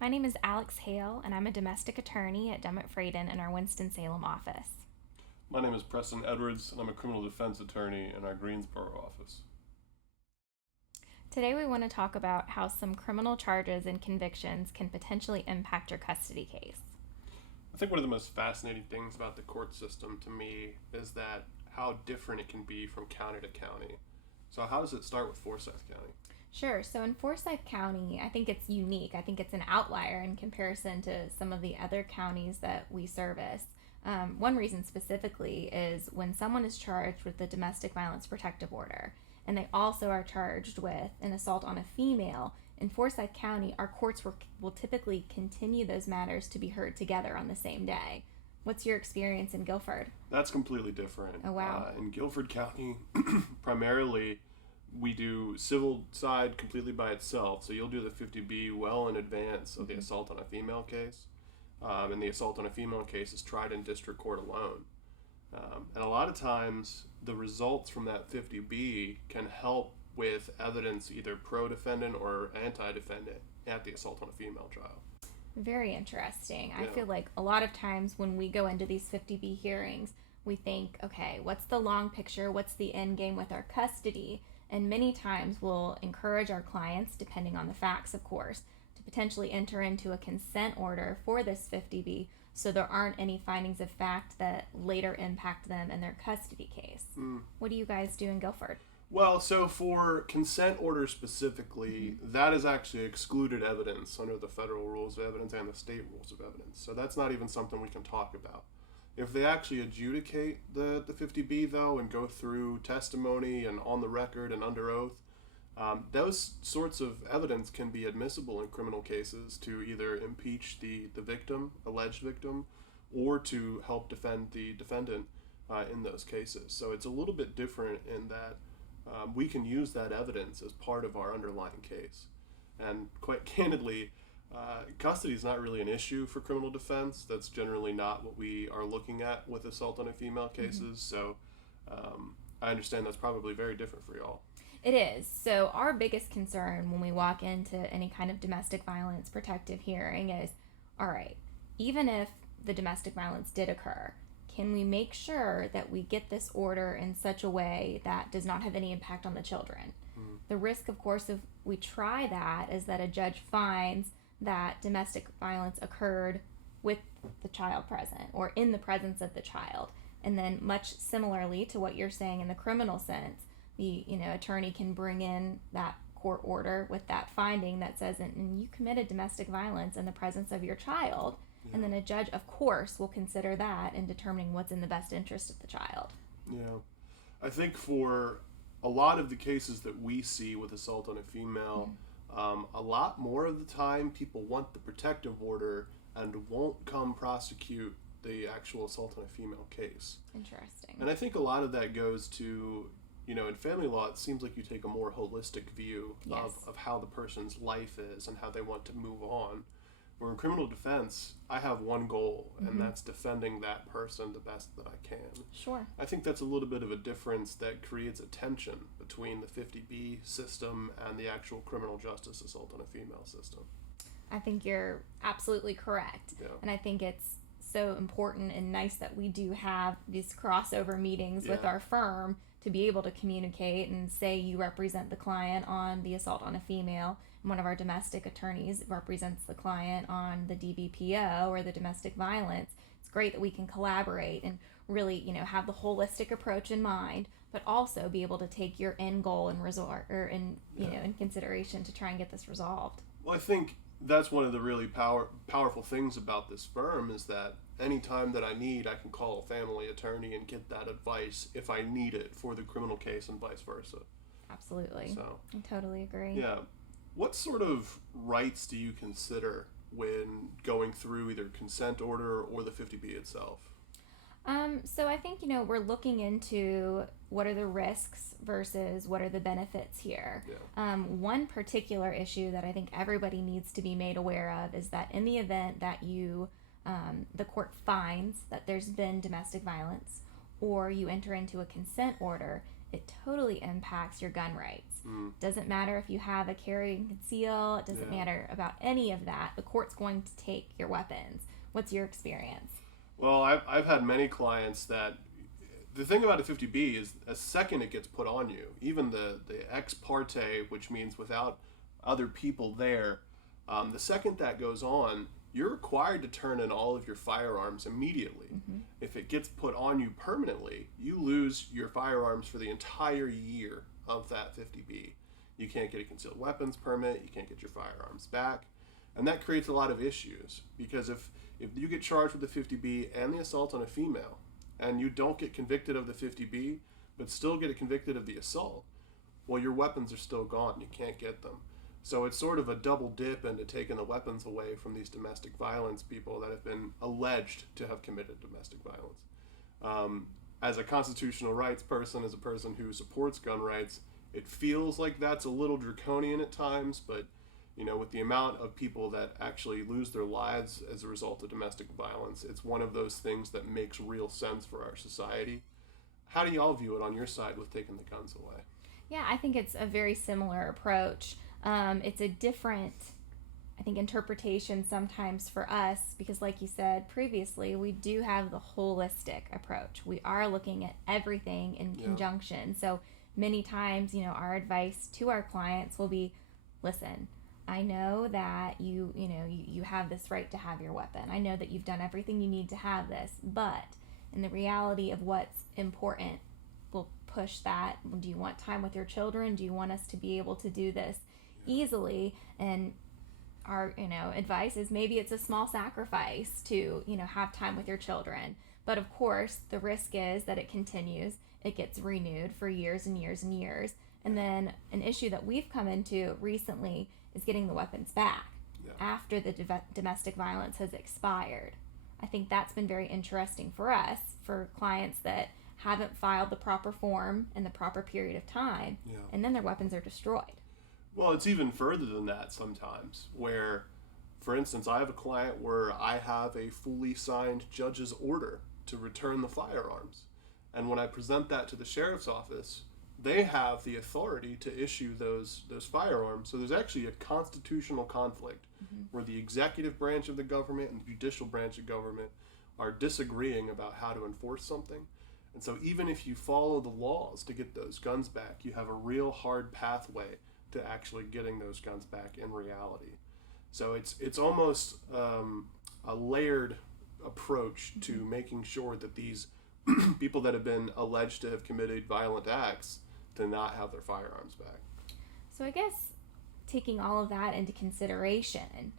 My name is Alex Hale, and I'm a domestic attorney at Dummett Frayden in our Winston-Salem office. My name is Preston Edwards, and I'm a criminal defense attorney in our Greensboro office. Today, we want to talk about how some criminal charges and convictions can potentially impact your custody case. I think one of the most fascinating things about the court system to me is that how different it can be from county to county. So, how does it start with Forsyth County? Sure, so in Forsyth County, I think it's unique. I think it's an outlier in comparison to some of the other counties that we service. One reason specifically is when someone is charged with the domestic violence protective order, and they also are charged with an assault on a female. In Forsyth County, our courts will typically continue those matters to be heard together on the same day. What's your experience in Guilford? That's completely different. Oh, wow. In Guilford County, primarily, we do civil side completely by itself. So, you'll do the 50B well in advance of the assault on a female case. And the assault on a female case is tried in district court alone. And a lot of times, the results from that 50B can help with evidence either pro-defendant or anti-defendant at the assault on a female trial. Very interesting. I Yeah. feel like a lot of times when we go into these 50B hearings, we think, okay, what's the long picture? What's the end game with our custody? And many times we'll encourage our clients, depending on the facts, of course, to potentially enter into a consent order for this 50B so there aren't any findings of fact that later impact them in their custody case. What do you guys do in Guilford? Well, so for consent orders specifically, that is actually excluded evidence under the federal rules of evidence and the state rules of evidence. So that's not even something we can talk about. If they actually adjudicate the 50B, though, and go through testimony and on the record and under oath, those sorts of evidence can be admissible in criminal cases to either impeach the victim, alleged victim, or to help defend the defendant in those cases. So it's a little bit different in that we can use that evidence as part of our underlying case. And quite candidly, custody is not really an issue for criminal defense. That's generally not what we are looking at with assault on a female cases. So I understand that's probably very different for y'all. It is. So, our biggest concern when we walk into any kind of domestic violence protective hearing is all right, even if the domestic violence did occur, can we make sure that we get this order in such a way that does not have any impact on the children? The risk, of course, if we try that is that a judge finds that domestic violence occurred with the child present or in the presence of the child. And then, much similarly to what you're saying in the criminal sense, the attorney can bring in that court order with that finding that says, and you committed domestic violence in the presence of your child. Yeah. And then a judge, of course, will consider that in determining what's in the best interest of the child. Yeah. I think for a lot of the cases that we see with assault on a female, a lot more of the time people want the protective order and won't come prosecute the actual assault on a female case. Interesting. And I think a lot of that goes to, in family law, it seems like you take a more holistic view Yes. of how the person's life is and how they want to move on. Where in criminal defense, I have one goal, and that's defending that person the best that I can. Sure. I think that's a little bit of a difference that creates a tension between the 50B system and the actual criminal justice assault on a female system. I think you're absolutely correct. Yeah. And I think it's so important and nice that we do have these crossover meetings with Yeah. our firm to be able to communicate and say you represent the client on the assault on a female, and one of our domestic attorneys represents the client on the DVPO or the domestic violence. It's great that we can collaborate and really, have the holistic approach in mind, but also be able to take your end goal and resort or in consideration to try and get this resolved. Well, I think that's one of the really powerful things about this firm is that anytime that I need, I can call a family attorney and get that advice if I need it for the criminal case and vice versa. Absolutely. So, I totally agree. yeah. What sort of rights do you consider when going through either consent order or the 50B itself? So I think, we're looking into what are the risks versus what are the benefits here. Yeah. One particular issue that I think everybody needs to be made aware of is that in the event that the court finds that there's been domestic violence or you enter into a consent order, it totally impacts your gun rights. Doesn't matter if you have a carry and conceal. It doesn't matter about any of that. The court's going to take your weapons. What's your experience? Well, I've had many clients that the thing about a 50B is a second it gets put on you, even the ex parte, which means without other people there, the second that goes on, you're required to turn in all of your firearms immediately. If it gets put on you permanently, you lose your firearms for the entire year of that 50B. You can't get a concealed weapons permit, you can't get your firearms back, and that creates a lot of issues, because if you get charged with the 50B and the assault on a female, and you don't get convicted of the 50B, but still get convicted of the assault, well, your weapons are still gone. You can't get them. So it's sort of a double dip into taking the weapons away from these domestic violence people that have been alleged to have committed domestic violence. As a constitutional rights person, as a person who supports gun rights, it feels like that's a little draconian at times, but with the amount of people that actually lose their lives as a result of domestic violence, it's one of those things that makes real sense for our society. How do y'all view it on your side with taking the guns away? Yeah, I think it's a very similar approach. It's a different, I think, interpretation sometimes for us, because like you said previously, we do have the holistic approach. We are looking at everything in conjunction. So many times, our advice to our clients will be, listen, I know that you have this right to have your weapon. I know that you've done everything you need to have this, but in the reality of what's important, we'll push that. Do you want time with your children? Do you want us to be able to do this easily? And our advice is maybe it's a small sacrifice to have time with your children, but of course the risk is that it continues. It gets renewed for years and years and years, and then an issue that we've come into recently is getting the weapons back after the domestic violence has expired. I think that's been very interesting for us, for clients that haven't filed the proper form in the proper period of time, and then their weapons are destroyed. Well, it's even further than that sometimes, where, for instance, I have a client where I have a fully signed judge's order to return the firearms. And when I present that to the sheriff's office, they have the authority to issue those firearms. So there's actually a constitutional conflict where the executive branch of the government and the judicial branch of government are disagreeing about how to enforce something. And so even if you follow the laws to get those guns back, you have a real hard pathway to actually getting those guns back in reality. So it's almost a layered approach to making sure that these people that have been alleged to have committed violent acts to not have their firearms back. So I guess taking all of that into consideration,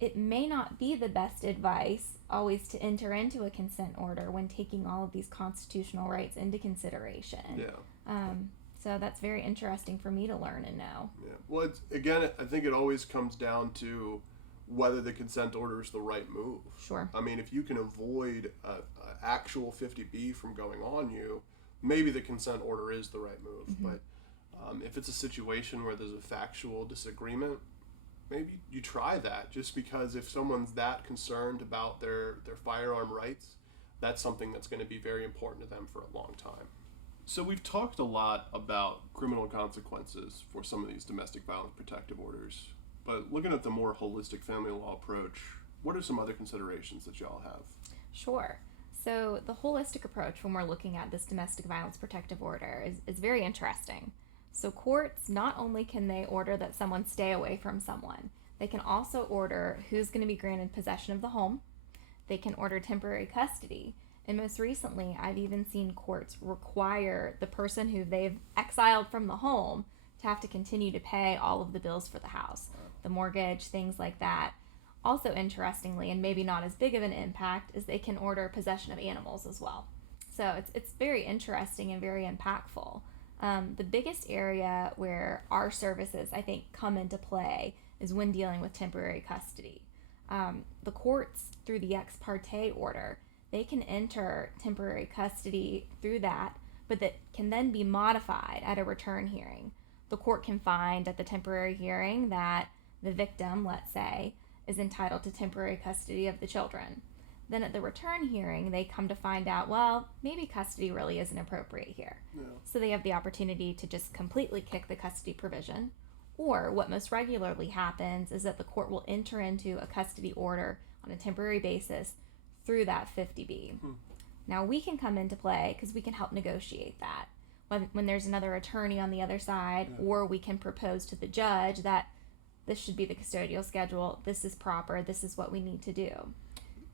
it may not be the best advice always to enter into a consent order when taking all of these constitutional rights into consideration. So that's very interesting for me to learn and know. Well, I think it always comes down to whether the consent order is the right move. Sure. I mean, if you can avoid an actual 50B from going on you, maybe the consent order is the right move. But if it's a situation where there's a factual disagreement, maybe you try that, just because if someone's that concerned about their firearm rights, that's something that's going to be very important to them for a long time. So we've talked a lot about criminal consequences for some of these domestic violence protective orders, but looking at the more holistic family law approach, what are some other considerations that y'all have? Sure. So the holistic approach when we're looking at this domestic violence protective order is very interesting. So courts, not only can they order that someone stay away from someone, they can also order who's going to be granted possession of the home. They can order temporary custody. And most recently, I've even seen courts require the person who they've exiled from the home to have to continue to pay all of the bills for the house, the mortgage, things like that. Also, interestingly, and maybe not as big of an impact, is they can order possession of animals as well. So it's very interesting and very impactful. The biggest area where our services, I think, come into play is when dealing with temporary custody. The courts, through the ex parte order, they can enter temporary custody through that, but that can then be modified at a return hearing. The court can find at the temporary hearing that the victim, let's say, is entitled to temporary custody of the children. Then at the return hearing, they come to find out, well, maybe custody really isn't appropriate here. Yeah. So they have the opportunity to just completely kick the custody provision. Or what most regularly happens is that the court will enter into a custody order on a temporary basis through that 50B. Now we can come into play because we can help negotiate that. When there's another attorney on the other side, or we can propose to the judge that this should be the custodial schedule, this is proper, this is what we need to do.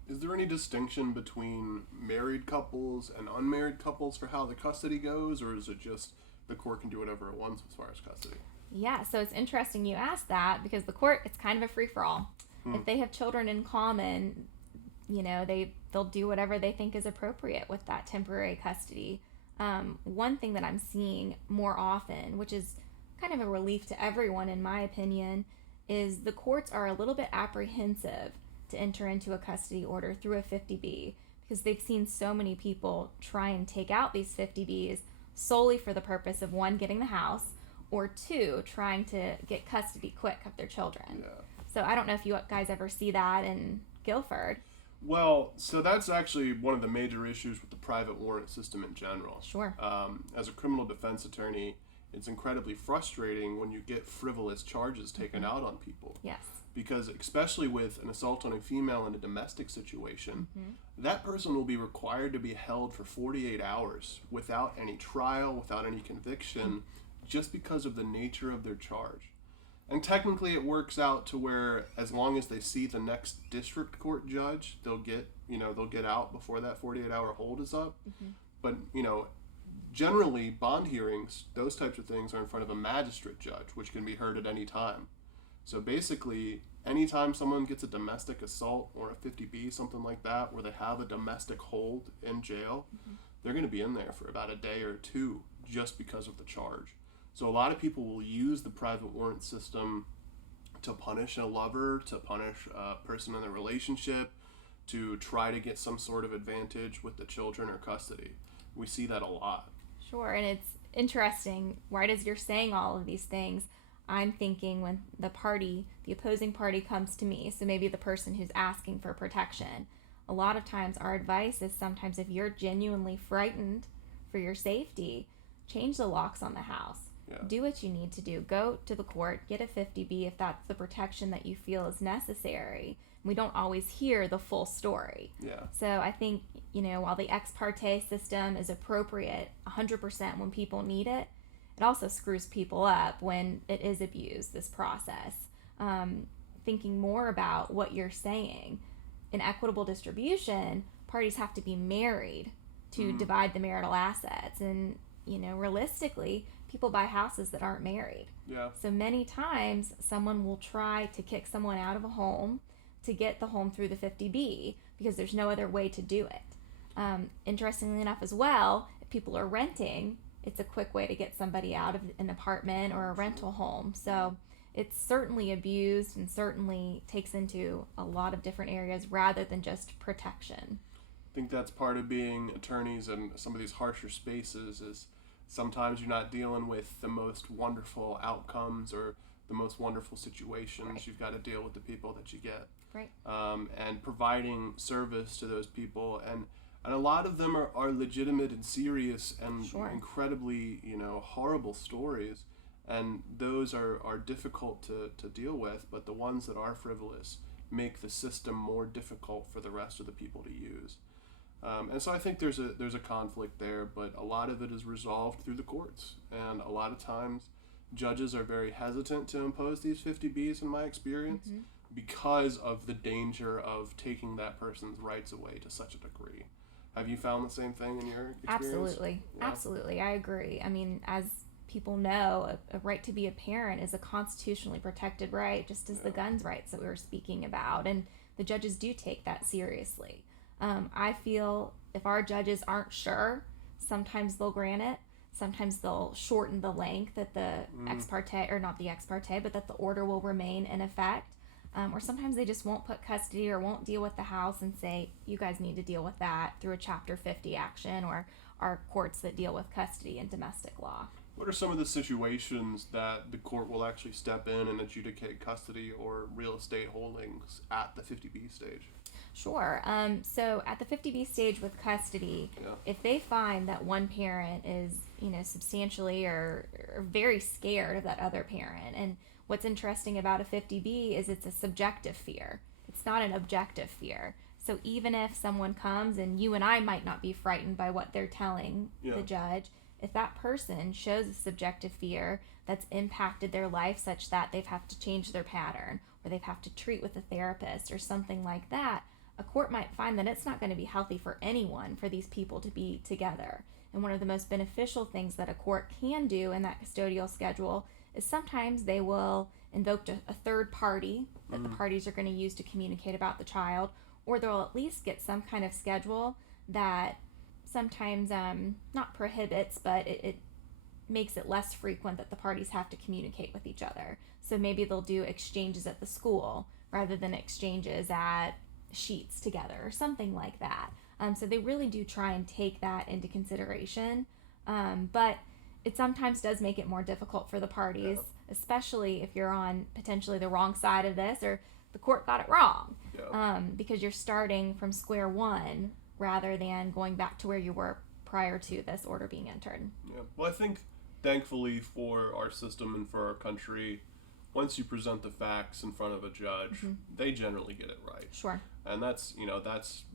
Is there any distinction between married couples and unmarried couples for how the custody goes, or is it just the court can do whatever it wants as far as custody? Yeah, so it's interesting you asked that, because the court, it's kind of a free-for-all. If they have children in common, they'll do whatever they think is appropriate with that temporary custody. One thing that I'm seeing more often, which is kind of a relief to everyone in my opinion, is the courts are a little bit apprehensive to enter into a custody order through a 50B because they've seen so many people try and take out these 50Bs solely for the purpose of, one, getting the house, or two, trying to get custody quick of their children. Yeah. So I don't know if you guys ever see that in Guilford. Well, so that's actually one of the major issues with the private warrant system in general. Sure. As a criminal defense attorney, it's incredibly frustrating when you get frivolous charges taken out on people. Yes. Because especially with an assault on a female in a domestic situation, that person will be required to be held for 48 hours without any trial, without any conviction, just because of the nature of their charge. And technically it works out to where as long as they see the next district court judge, they'll get out before that 48-hour hold is up. But, generally bond hearings, those types of things are in front of a magistrate judge, which can be heard at any time. So basically, anytime someone gets a domestic assault or a 50B, something like that, where they have a domestic hold in jail, they're going to be in there for about a day or two just because of the charge. So a lot of people will use the private warrant system to punish a lover, to punish a person in a relationship, to try to get some sort of advantage with the children or custody. We see that a lot. Sure, and it's interesting, right as you're saying all of these things, I'm thinking when the opposing party comes to me, so maybe the person who's asking for protection, a lot of times our advice is sometimes if you're genuinely frightened for your safety, change the locks on the house. Yeah. Do what you need to do. Go to the court, get a 50B if that's the protection that you feel is necessary. We don't always hear the full story. Yeah. So I think, while the ex parte system is appropriate 100% when people need it, it also screws people up when it is abused, this process. Thinking more about what you're saying, in equitable distribution, parties have to be married to divide the marital assets. And, realistically, people buy houses that aren't married. Yeah. So many times someone will try to kick someone out of a home to get the home through the 50B because there's no other way to do it. Interestingly enough as well, if people are renting, it's a quick way to get somebody out of an apartment or a rental home. So it's certainly abused and certainly takes into a lot of different areas rather than just protection. I think that's part of being attorneys in some of these harsher spaces is sometimes you're not dealing with the most wonderful outcomes or the most wonderful situations. Right. You've got to deal with the people that you get. Right. And providing service to those people. And a lot of them are legitimate and serious and Sure. incredibly, horrible stories. And those are difficult to deal with, but the ones that are frivolous make the system more difficult for the rest of the people to use. And so I think there's a conflict there, but a lot of it is resolved through the courts. And a lot of times judges are very hesitant to impose these 50Bs in my experience because of the danger of taking that person's rights away to such a degree. Have you found the same thing in your experience? Absolutely. Yeah. Absolutely. I agree. I mean, as people know, a right to be a parent is a constitutionally protected right, just as the guns rights that we were speaking about. And the judges do take that seriously. I feel if our judges aren't sure, sometimes they'll grant it. Sometimes they'll shorten the length that the ex parte, or not the ex parte, but that the order will remain in effect. Or sometimes they just won't put custody or won't deal with the house and say, you guys need to deal with that through a Chapter 50 action or our courts that deal with custody and domestic law. What are some of the situations that the court will actually step in and adjudicate custody or real estate holdings at the 50B stage? Sure. So at the 50B stage with custody, Yeah. if they find that one parent is, substantially or very scared of that other parent, and what's interesting about a 50B is it's a subjective fear. It's not an objective fear. So even if someone comes and you and I might not be frightened by what they're telling Yeah. the judge, if that person shows a subjective fear that's impacted their life such that they've have to change their pattern or they've have to treat with a therapist or something like that, a court might find that it's not going to be healthy for anyone for these people to be together. And one of the most beneficial things that a court can do in that custodial schedule is sometimes they will invoke a third party that the parties are going to use to communicate about the child, or they'll at least get some kind of schedule that sometimes not prohibits, but it makes it less frequent that the parties have to communicate with each other. So maybe they'll do exchanges at the school rather than exchanges at sheets together or something like that. So they really do try and take that into consideration. But it sometimes does make it more difficult for the parties, especially if you're on potentially the wrong side of this or the court got it wrong. Because you're starting from square one rather than going back to where you were prior to this order being entered. Yeah. Well, I think thankfully for our system and for our country, once you present the facts in front of a judge, they generally get it right. Sure. And that's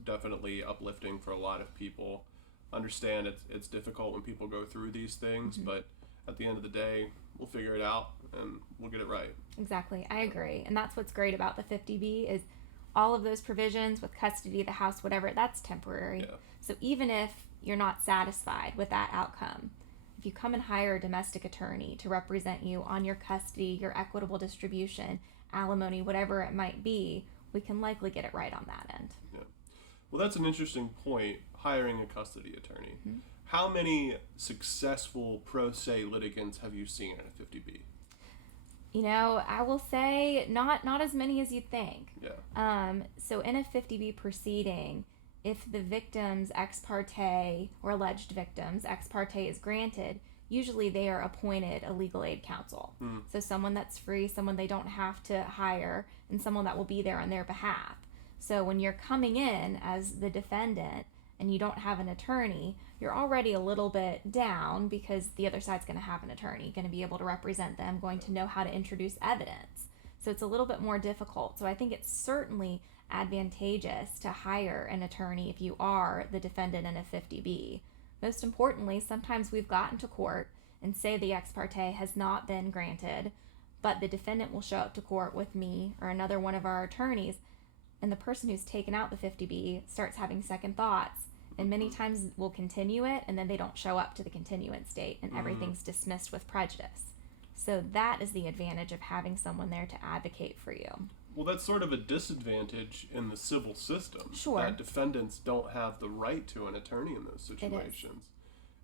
definitely uplifting for a lot of people. Understand it's difficult when people go through these things, but at the end of the day, we'll figure it out and we'll get it right. Exactly. I agree. And that's what's great about the 50B is all of those provisions with custody of the house, whatever, that's temporary. Yeah. So even if you're not satisfied with that outcome, if you come and hire a domestic attorney to represent you on your custody, your equitable distribution, alimony, whatever it might be, we can likely get it right on that end. Yeah. Well, that's an interesting point, hiring a custody attorney. How many successful pro se litigants have you seen in a 50B? I will say not as many as you'd think. Yeah. So in a 50B proceeding, if the victim's ex parte or alleged victim's ex parte is granted, usually they are appointed a legal aid counsel. So someone that's free, someone they don't have to hire, and someone that will be there on their behalf. So when you're coming in as the defendant and you don't have an attorney, you're already a little bit down because the other side's going to have an attorney, going to be able to represent them, going to know how to introduce evidence. So it's a little bit more difficult. So I think it's certainly advantageous to hire an attorney if you are the defendant in a 50B. Most importantly, sometimes we've gotten to court and say the ex parte has not been granted, but the defendant will show up to court with me or another one of our attorneys, and the person who's taken out the 50B starts having second thoughts, and many times will continue it, and then they don't show up to the continuance date, and everything's dismissed with prejudice. So that is the advantage of having someone there to advocate for you. Well, that's sort of a disadvantage in the civil system. Sure. That defendants don't have the right to an attorney in those situations.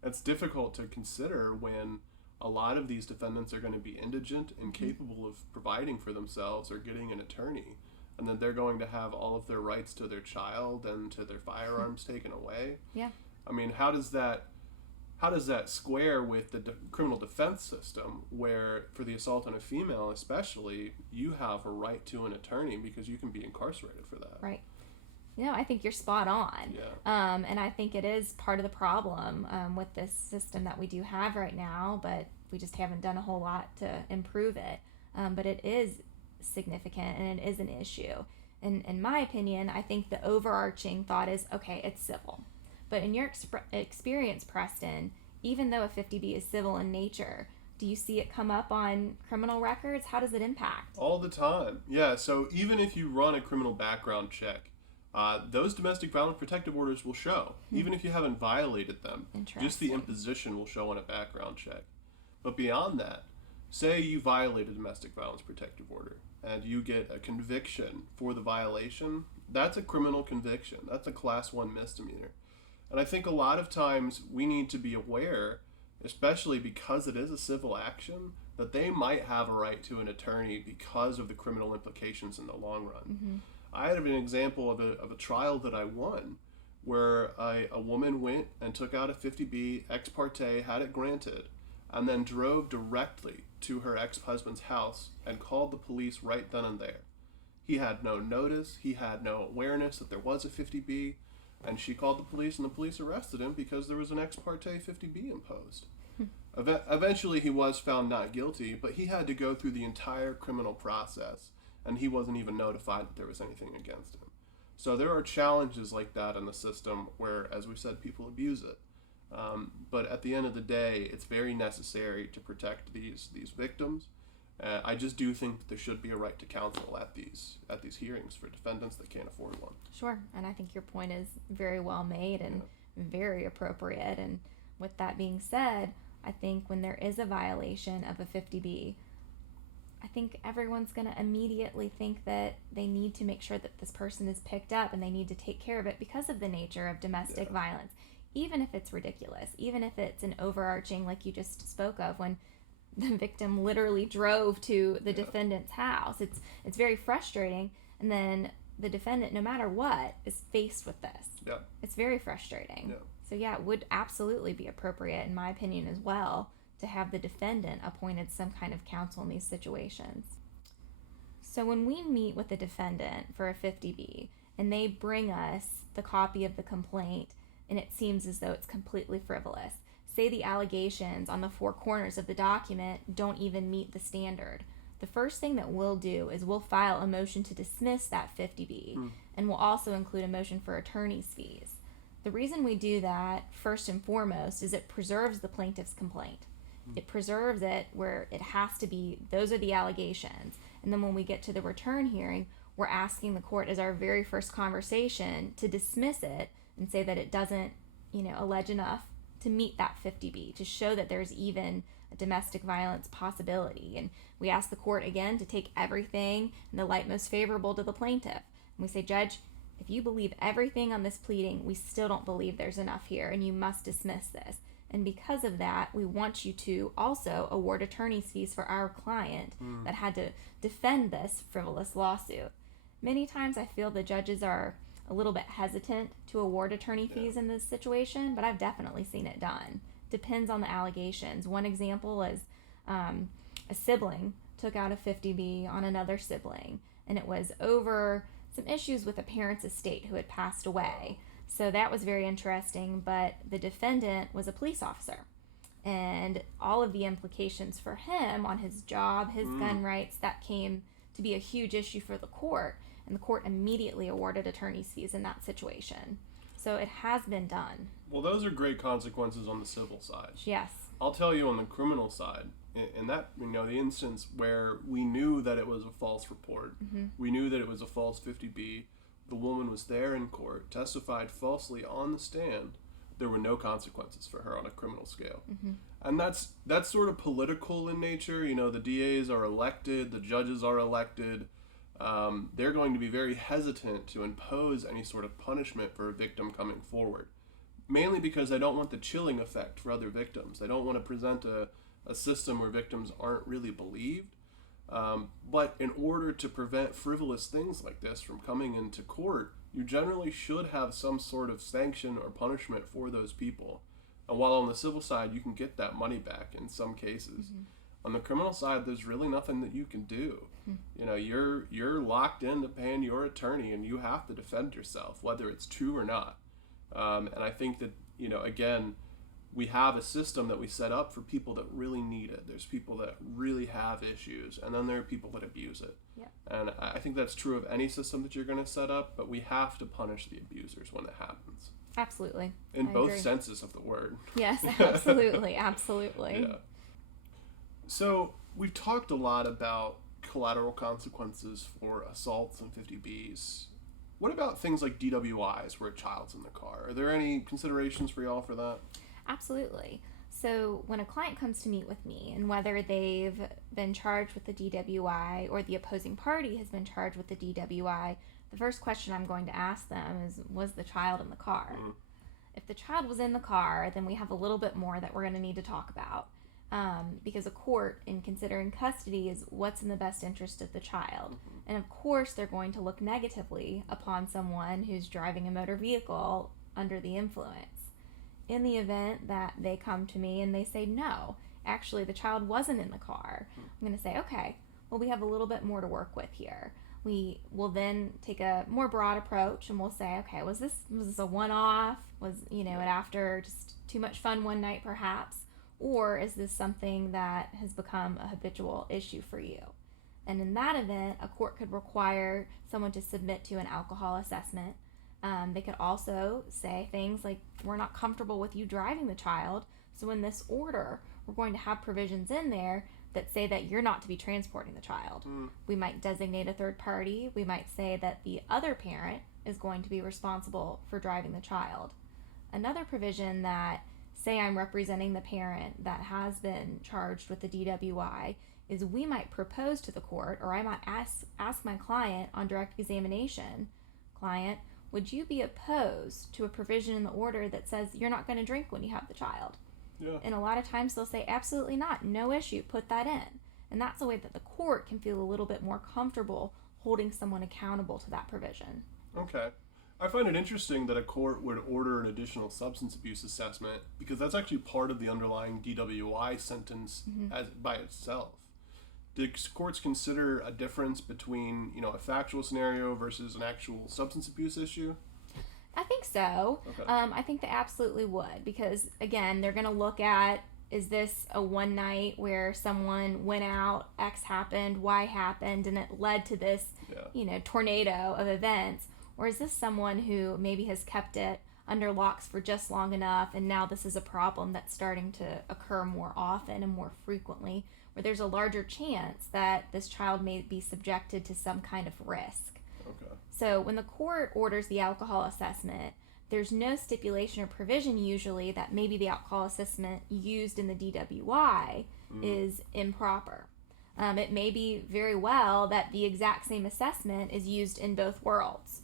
It's difficult to consider when a lot of these defendants are going to be indigent, incapable of providing for themselves or getting an attorney, and then they're going to have all of their rights to their child and to their firearms taken away. Yeah. I mean, how does that square with the criminal defense system, where for the assault on a female especially, you have a right to an attorney because you can be incarcerated for that? Right. I think you're spot on. Yeah. And I think it is part of the problem with this system that we do have right now, but we just haven't done a whole lot to improve it. But it is significant and it is an issue. And in my opinion, I think the overarching thought is, okay, it's civil. But in your experience, Preston, even though a 50B is civil in nature, do you see it come up on criminal records? How does it impact? All the time. Yeah, so even if you run a criminal background check, those domestic violence protective orders will show, even if you haven't violated them. Just the imposition will show on a background check. But beyond that, say you violate a domestic violence protective order and you get a conviction for the violation, that's a criminal conviction. That's a class 1 misdemeanor. And I think a lot of times we need to be aware, especially because it is a civil action, that they might have a right to an attorney because of the criminal implications in the long run. I had an example of a trial that I won where a woman went and took out a 50B ex parte, had it granted, and then drove directly to her ex-husband's house and called the police right then and there. He had no notice, he had no awareness that there was a 50B, and she called the police, and the police arrested him because there was an ex parte 50B imposed. Eventually he was found not guilty, but he had to go through the entire criminal process, and he wasn't even notified that there was anything against him. So there are challenges like that in the system where, as we said, people abuse it. But at the end of the day, it's very necessary to protect these victims. I just do think that there should be a right to counsel at these hearings for defendants that can't afford one. Sure, and I think your point is very well made and very appropriate. And with that being said, I think when there is a violation of a 50B, I think everyone's going to immediately think that they need to make sure that this person is picked up and they need to take care of it because of the nature of domestic violence, even if it's ridiculous, even if it's an overarching, like you just spoke of, when the victim literally drove to the defendant's house. It's very frustrating, and then the defendant, no matter what, is faced with this. Yeah. It's very frustrating. Yeah. So yeah, it would absolutely be appropriate, in my opinion as well, to have the defendant appointed some kind of counsel in these situations. So when we meet with the defendant for a 50B and they bring us the copy of the complaint and it seems as though it's completely frivolous, say the allegations on the four corners of the document don't even meet the standard, the first thing that we'll do is we'll file a motion to dismiss that 50B, and we'll also include a motion for attorney's fees. The reason we do that, first and foremost, is it preserves the plaintiff's complaint. It preserves it where it has to be, those are the allegations. And then when we get to the return hearing, we're asking the court as our very first conversation to dismiss it and say that it doesn't, allege enough to meet that 50B, to show that there's even a domestic violence possibility. And we ask the court again to take everything in the light most favorable to the plaintiff. And we say, Judge, if you believe everything on this pleading, we still don't believe there's enough here, and you must dismiss this. And because of that, we want you to also award attorney's fees for our client that had to defend this frivolous lawsuit. Many times I feel the judges are a little bit hesitant to award attorney fees in this situation, but I've definitely seen it done. Depends on the allegations. One example is a sibling took out a 50B on another sibling, and it was over some issues with a parent's estate who had passed away. So that was very interesting, but the defendant was a police officer, and all of the implications for him on his job, his gun rights, that came to be a huge issue for the court, and the court immediately awarded attorney's fees in that situation. So it has been done. Well, those are great consequences on the civil side. Yes. I'll tell you on the criminal side, in that, the instance where we knew that it was a false report, we knew that it was a false 50B, the woman was there in court, testified falsely on the stand, there were no consequences for her on a criminal scale. And that's sort of political in nature. The DAs are elected, the judges are elected. They're going to be very hesitant to impose any sort of punishment for a victim coming forward, mainly because they don't want the chilling effect for other victims. They don't want to present a system where victims aren't really believed. But in order to prevent frivolous things like this from coming into court, you generally should have some sort of sanction or punishment for those people. And while on the civil side, you can get that money back in some cases. On the criminal side, there's really nothing that you can do. You're locked into paying your attorney, and you have to defend yourself, whether it's true or not. And I think that, again, we have a system that we set up for people that really need it. There's people that really have issues, and then there are people that abuse it. Yeah. And I think that's true of any system that you're going to set up, but we have to punish the abusers when it happens. Absolutely. In both agree. senses of the word. Yes, absolutely, absolutely. Yeah. So we've talked a lot about collateral consequences for assaults and 50Bs. What about things like DWIs where a child's in the car? Are there any considerations for y'all for that? Absolutely. So when a client comes to meet with me, and whether they've been charged with the DWI or the opposing party has been charged with the DWI, the first question I'm going to ask them is, was the child in the car? If the child was in the car, then we have a little bit more that we're going to need to talk about. Because a court, in considering custody, is what's in the best interest of the child. And of course, they're going to look negatively upon someone who's driving a motor vehicle under the influence. In the event that they come to me and they say, no, actually the child wasn't in the car, I'm going to say, okay, well, we have a little bit more to work with here. We will then take a more broad approach and we'll say, okay, was this a one-off? Was, it after just too much fun one night perhaps? Or is this something that has become a habitual issue for you? And in that event, a court could require someone to submit to an alcohol assessment. They could also say things like, we're not comfortable with you driving the child, so in this order, we're going to have provisions in there that say that you're not to be transporting the child. We might designate a third party. We might say that the other parent is going to be responsible for driving the child. Another provision that, say I'm representing the parent that has been charged with the DWI, is we might propose to the court, or I might ask my client on direct examination, client, would you be opposed to a provision in the order that says you're not going to drink when you have the child? Yeah. And a lot of times they'll say, absolutely not, no issue, put that in. And that's a way that the court can feel a little bit more comfortable holding someone accountable to that provision. Okay. I find it interesting that a court would order an additional substance abuse assessment because that's actually part of the underlying DWI sentence as by itself. Do courts consider a difference between, a factual scenario versus an actual substance abuse issue? I think so. Okay. I think they absolutely would because, again, they're going to look at, is this a one night where someone went out, X happened, Y happened, and it led to this, tornado of events? Or is this someone who maybe has kept it under locks for just long enough and now this is a problem that's starting to occur more often and more frequently, where there's a larger chance that this child may be subjected to some kind of risk? Okay. So when the court orders the alcohol assessment, there's no stipulation or provision usually that maybe the alcohol assessment used in the DWI is improper. It may be very well that the exact same assessment is used in both worlds,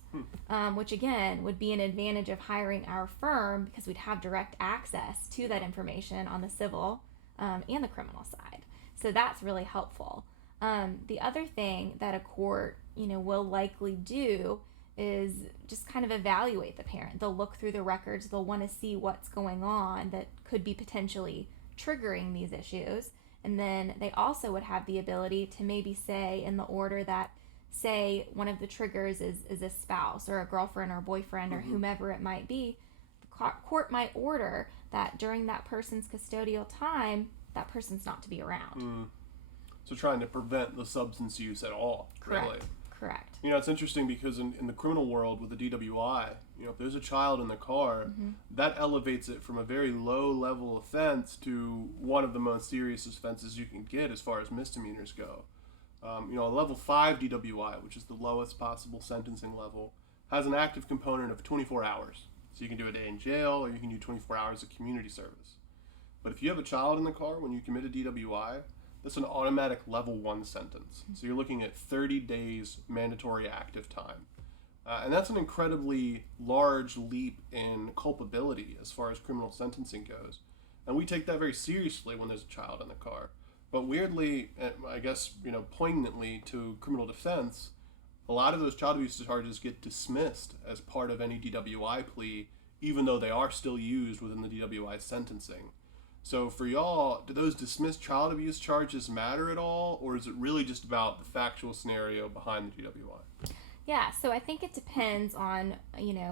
which again would be an advantage of hiring our firm because we'd have direct access to that information on the civil and the criminal side. So that's really helpful. The other thing that a court, will likely do is just kind of evaluate the parent. They'll look through the records. They'll want to see what's going on that could be potentially triggering these issues. And then they also would have the ability to maybe say in the order that, say, one of the triggers is a spouse or a girlfriend or boyfriend or whomever it might be. The court might order that during that person's custodial time, that person's not to be around. So trying to prevent the substance use at all. Correct. Really. Correct. It's interesting because in the criminal world with the DWI, if there's a child in the car, that elevates it from a very low level offense to one of the most serious offenses you can get as far as misdemeanors go. A level 5 DWI, which is the lowest possible sentencing level, has an active component of 24 hours. So you can do a day in jail or you can do 24 hours of community service. But if you have a child in the car when you commit a DWI, that's an automatic level 1 sentence. So you're looking at 30 days mandatory active time. And that's an incredibly large leap in culpability as far as criminal sentencing goes. And we take that very seriously when there's a child in the car. But weirdly, I guess, poignantly to criminal defense, a lot of those child abuse charges get dismissed as part of any DWI plea, even though they are still used within the DWI sentencing. So for y'all, do those dismissed child abuse charges matter at all, or is it really just about the factual scenario behind the DWI? Yeah, so I think it depends on,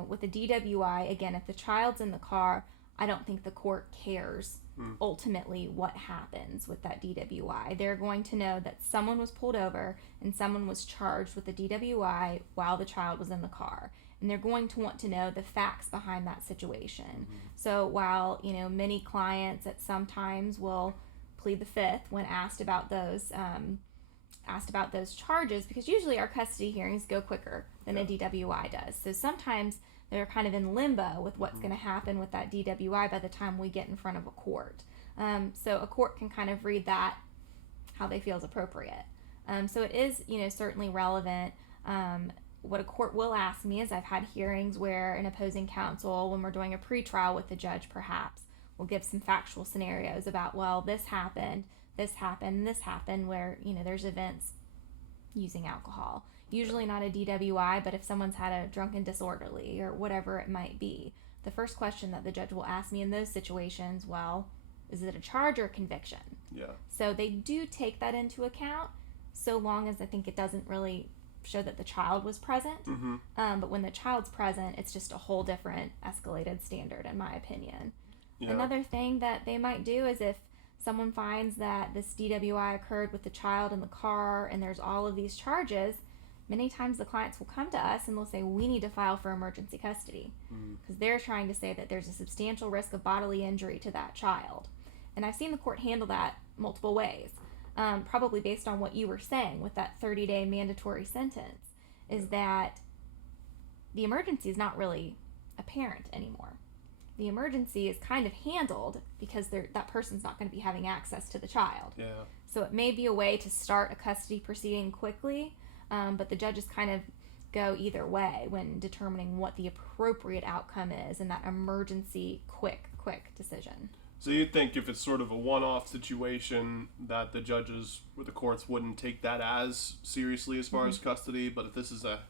with the DWI, again, if the child's in the car, I don't think the court cares ultimately what happens with that DWI. They're going to know that someone was pulled over and someone was charged with the DWI while the child was in the car. And they're going to want to know the facts behind that situation. So while, many clients at some times will plead the fifth when asked about those charges, because usually our custody hearings go quicker than a DWI does. So sometimes they're kind of in limbo with what's going to happen with that DWI by the time we get in front of a court. So a court can kind of read that how they feel is appropriate. So it is, certainly relevant. What a court will ask me is I've had hearings where an opposing counsel, when we're doing a pretrial with the judge perhaps, will give some factual scenarios about, well, this happened, this happened, where, there's events using alcohol. Usually not a DWI, but if someone's had a drunken disorderly or whatever it might be, the first question that the judge will ask me in those situations, well, is it a charge or a conviction? Yeah. So they do take that into account, so long as I think it doesn't really show that the child was present. Mm-hmm. But when the child's present, it's just a whole different escalated standard, in my opinion. Yeah. Another thing that they might do is if someone finds that this DWI occurred with the child in the car and there's all of these charges, many times the clients will come to us and they'll say, we need to file for emergency custody, because they're trying to say that there's a substantial risk of bodily injury to that child. And I've seen the court handle that multiple ways, probably based on what you were saying with that 30-day mandatory sentence, is that the emergency is not really apparent anymore. The emergency is kind of handled because that person's not going to be having access to the child. Yeah. So it may be a way to start a custody proceeding quickly, but the judges kind of go either way when determining what the appropriate outcome is in that emergency quick decision. So you'd think if it's sort of a one-off situation that the judges or the courts wouldn't take that as seriously as far as custody, but if this is a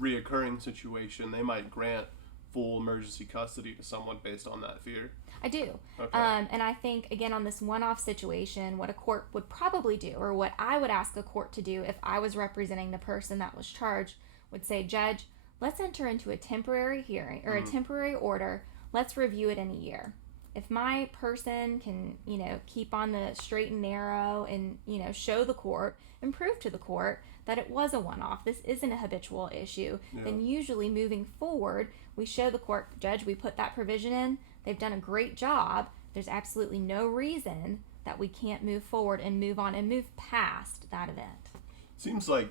reoccurring situation, they might grant full emergency custody to someone based on that fear? I do. Okay. And I think, again, on this one-off situation, what a court would probably do, or what I would ask a court to do if I was representing the person that was charged, would say, Judge, let's enter into a temporary hearing, or a temporary order. Let's review it in a year. If my person can, keep on the straight and narrow and, show the court and prove to the court that it was a one-off, this isn't a habitual issue, then usually moving forward, we show the court, Judge, we put that provision in, they've done a great job, there's absolutely no reason that we can't move forward and move on and move past that event. Seems like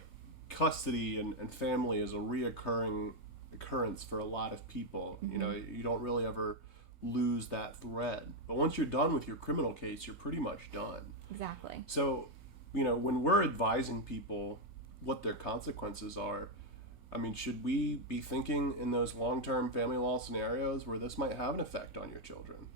custody and family is a reoccurring occurrence for a lot of people. You don't really ever lose that thread. But once you're done with your criminal case, you're pretty much done. Exactly. So, when we're advising people what their consequences are, should we be thinking in those long-term family law scenarios where this might have an effect on your children?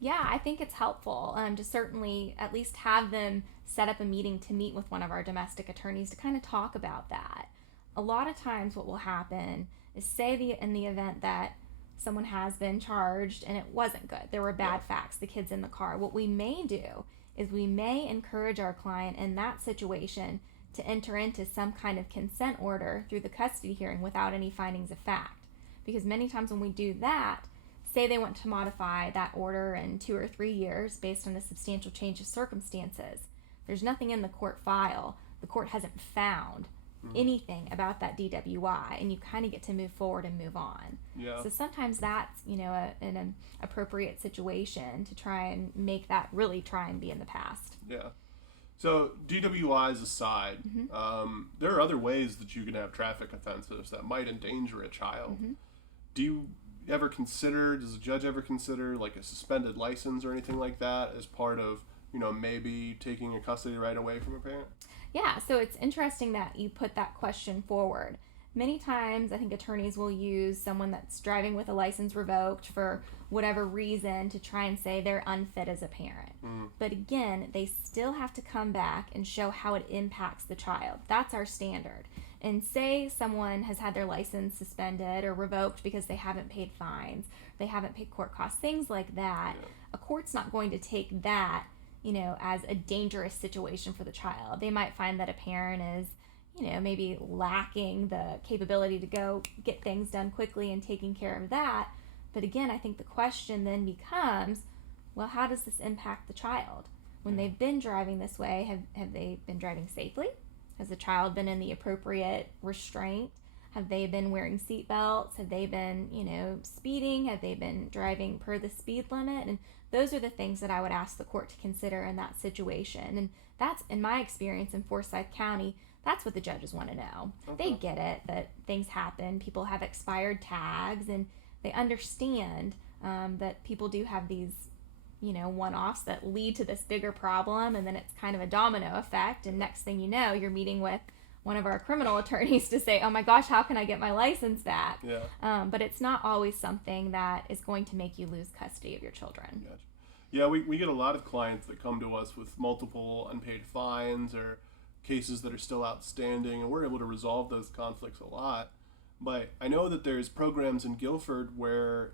Yeah, I think it's helpful to certainly at least have them set up a meeting to meet with one of our domestic attorneys to kind of talk about that. A lot of times what will happen is, say in the event that someone has been charged and it wasn't good, there were bad facts, the kid's in the car, what we may do is we may encourage our client in that situation to enter into some kind of consent order through the custody hearing without any findings of fact. Because many times when we do that, say they want to modify that order in 2 or 3 years based on a substantial change of circumstances, there's nothing in the court file, the court hasn't found anything about that DWI, and you kind of get to move forward and move on. Yeah. So sometimes that's, an appropriate situation to try and make that really try and be in the past. Yeah. So DWIs aside, there are other ways that you can have traffic offenses that might endanger a child. Do you ever consider, does a judge ever consider like a suspended license or anything like that as part of, maybe taking a custody right away from a parent? Yeah, so it's interesting that you put that question forward. Many times I think attorneys will use someone that's driving with a license revoked for whatever reason to try and say they're unfit as a parent. But again, they still have to come back and show how it impacts the child. That's our standard. And say someone has had their license suspended or revoked because they haven't paid fines, they haven't paid court costs, things like that. A court's not going to take that, as a dangerous situation for the child. They might find that a parent is, maybe lacking the capability to go get things done quickly and taking care of that. But again, I think the question then becomes, well, how does this impact the child? When they've been driving this way, have they been driving safely? Has the child been in the appropriate restraint? Have they been wearing seat belts? Have they been, speeding? Have they been driving per the speed limit? And those are the things that I would ask the court to consider in that situation. And that's, in my experience in Forsyth County, that's what the judges want to know. Okay. They get it, that things happen. People have expired tags, and they understand that people do have these, one-offs that lead to this bigger problem, and then it's kind of a domino effect. And next thing you know, you're meeting with one of our criminal attorneys to say, oh my gosh, how can I get my license back? Yeah. But it's not always something that is going to make you lose custody of your children. Gotcha. Yeah, we get a lot of clients that come to us with multiple unpaid fines or cases that are still outstanding, and we're able to resolve those conflicts a lot. But I know that there's programs in Guilford where,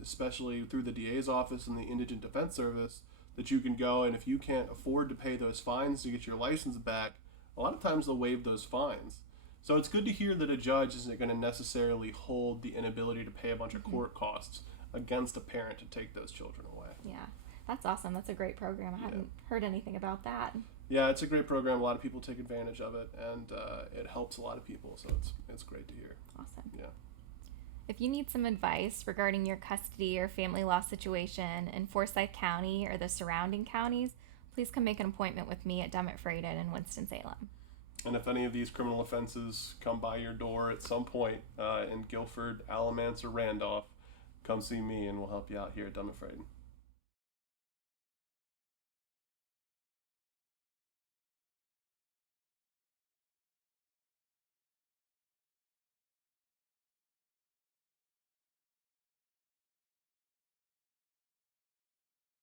especially through the DA's office and the Indigent Defense Service, that you can go, and if you can't afford to pay those fines to get your license back, a lot of times they'll waive those fines. So it's good to hear that a judge isn't going to necessarily hold the inability to pay a bunch of court costs against a parent to take those children away. Yeah, that's awesome. That's a great program. I hadn't heard anything about that. Yeah, it's a great program. A lot of people take advantage of it, and it helps a lot of people, so it's great to hear. Awesome. Yeah. If you need some advice regarding your custody or family law situation in Forsyth County or the surrounding counties, please come make an appointment with me at Demet-Freyden in Winston-Salem. And if any of these criminal offenses come by your door at some point in Guilford, Alamance, or Randolph, come see me and we'll help you out here at Demet-Freyden.